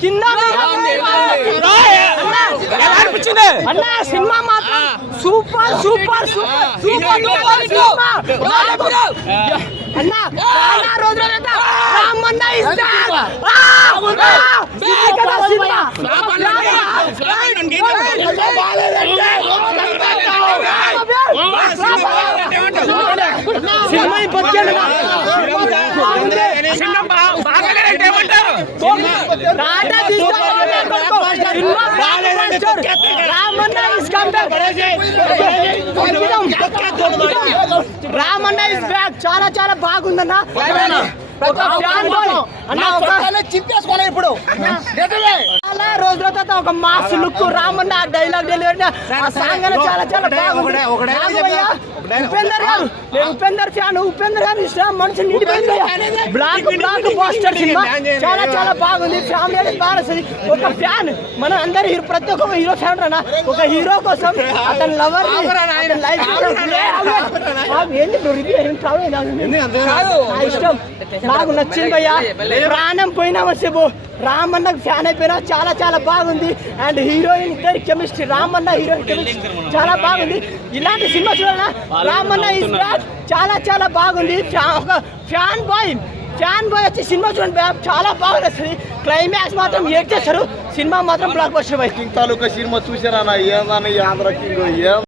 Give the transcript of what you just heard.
కింద అన్న సినిమా మాత్రం సూపర్ సూపర్ సూపర్ సూపర్ అన్న రోజు రామన్న రామన్న ఇస్ బ్యాక్. చాలా చాలా బాగుందన్న. ఇప్పుడు చాలా రోజుల తర్వాత ఒక mass look Ramanna dialogue delivery song చాలా చాలా బాగుంది. ఉపేందర్ ఫ్యాన్. ఉపేందర్ ఫ్యాన్ ఇష్టం మనిషి బ్లాక్ బ్లాక్ పోస్టర్ సినిమా చాలా చాలా బాగుంది. ఫ్యామిలీ బాగా ఒక ఫ్యాన్ మనం అందరు ప్రతి ఒక్క హీరో ఫ్యాన్ రానా ఒక హీరో కోసం అతని లవర్ లైఫ్ ఇష్టం నాకు నచ్చింది భయ్యా. ప్రాణం పోయినా వచ్చేబో రామన్నకు ఫ్యాన్ అయిపోయినా చాలా చాలా బాగుంది. అండ్ హీరోయిన్ ఇద్దరి కెమిస్ట్రీ రామన్న హీరోయిన్ కెమిస్ట్రీ చాలా బాగుంది. ఇలాంటి సినిమా చూడాలా రామన్న ఇస్ బ్యాక్. చాలా చాలా బాగుంది. ఒక ఫ్యాన్ బాయ్ వచ్చి సినిమా చూడండి చాలా బాగా నచ్చింది. క్లైమాక్స్ మాత్రం ఏడ్ చేస్తారు. సినిమా మాత్రం block buster by. King taluka cinema చూసారా? ఏమన్నా ఆంధ్ర కింగ్